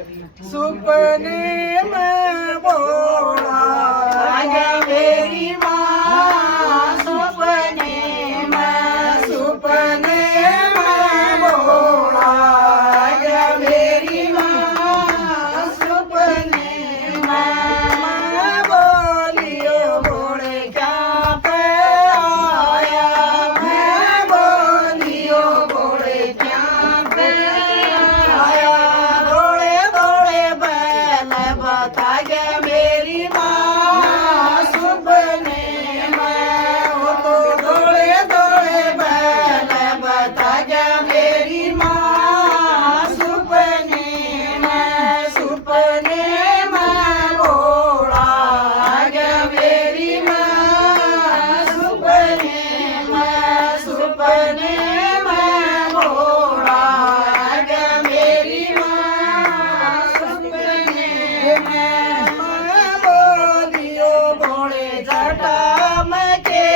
सुपने में बोला गया मेरी माँ सुपने में बोला गया मेरी माँ सुपने में बोलियो बोले क्या पे आया मैं बोलियो बोले क्या पे आया दौड़े दौड़े बैल बता गया मेरी माँ सुपने में वो तो दौड़े दौड़े बैल बता गया मेरी माँ सुपने में बोला गया मेरी माँ सुपने में बोला गया मेरी माँ सुपने में बोलियो बोले जटा में के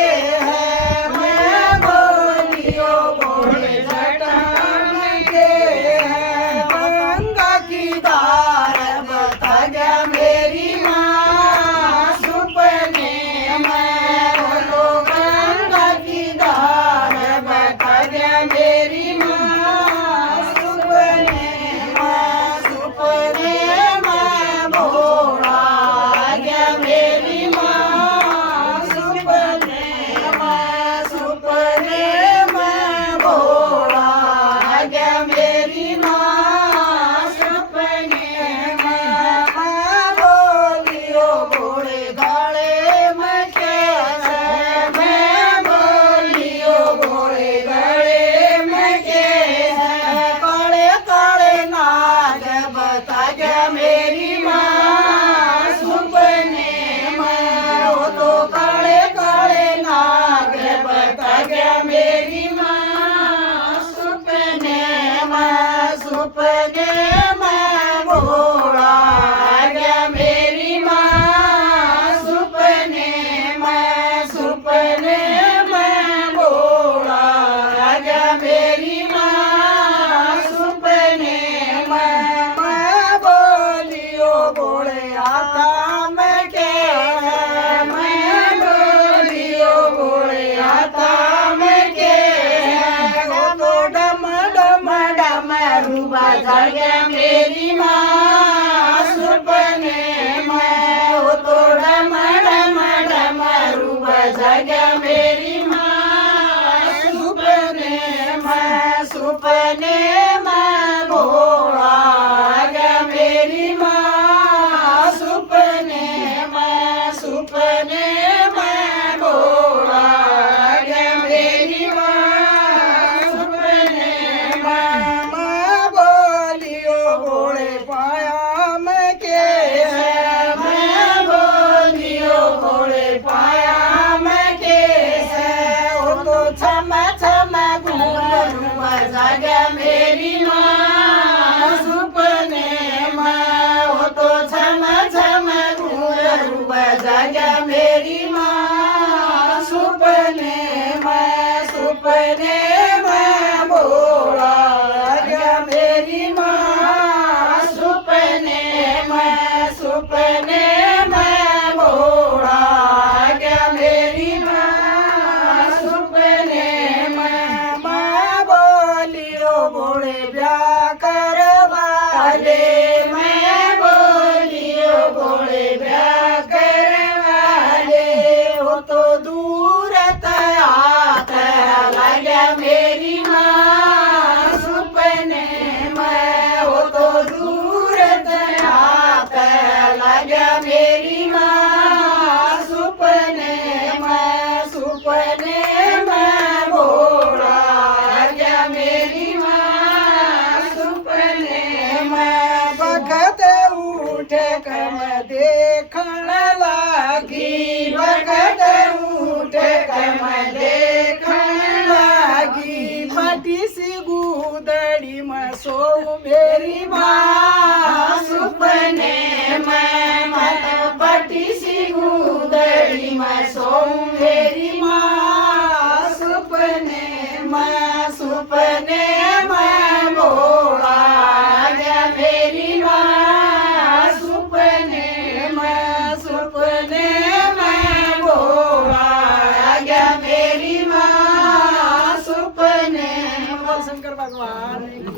है मैं बोलियो बोले जटा में के है गंगा की धार बता गया मेरी माँ सुपने में बोलो गंगा की धार बता गया मेरी माँ सुपने में बोला गया मेरी माँ सुपने में बोला गया मेरी माँ सुपने में बोलियो बोले गले में कैसे मैं बोलियो बोले गले में कैसे काले काले नाग बता गया मेरी माँ सुपने में वो तो काले काले नाग बता गया मेरी माँ सुपने में बोला गया मेरी माँ सुपने में बोला गया मेरी माँ सुपने में बोलियो बोले आता मैं के है मैं बोलियो बोले आता मैं के है वो तो डम डम डमरू बजा गया मेरी माँ सुपने में वो तो डम डम डमरू बजा गया मेरी माँ सुपने में बोला गया मेरी माँ सुपने में बोला गया मेरी माँ सुपने में बोलियो बोले पाया मैं के है मैं बोलियो बोले पाया मैं के है वो तो छम छम घूंघरू बजा गया मेरी माँ सुपने में वो तो छम छम घूंघरू बजा गया मेरी माँ सुपने में बोला गया मेरी माँ सुपने में बोला गया मेरी माँ सुपने में बोलियो बोले ब्याह करवा ले मैं बोलियो बोले ब्याह करवा ले वो तो दूर तयात लगा मेरी माँ सुपने में वो तो दूर तयात लगा मेरी माँ सुपने में बोला गया मेरी माँ सुपने में बखत उठे कम देखण लागी बखत उठे कम देखण लागी फटी सी गुदड़ी में सो मेरी माँ सुपने में मत फटी सी गुदड़ी में सो मेरी माँ सुपने में बोला गया मेरी माँ शंकर भगवान की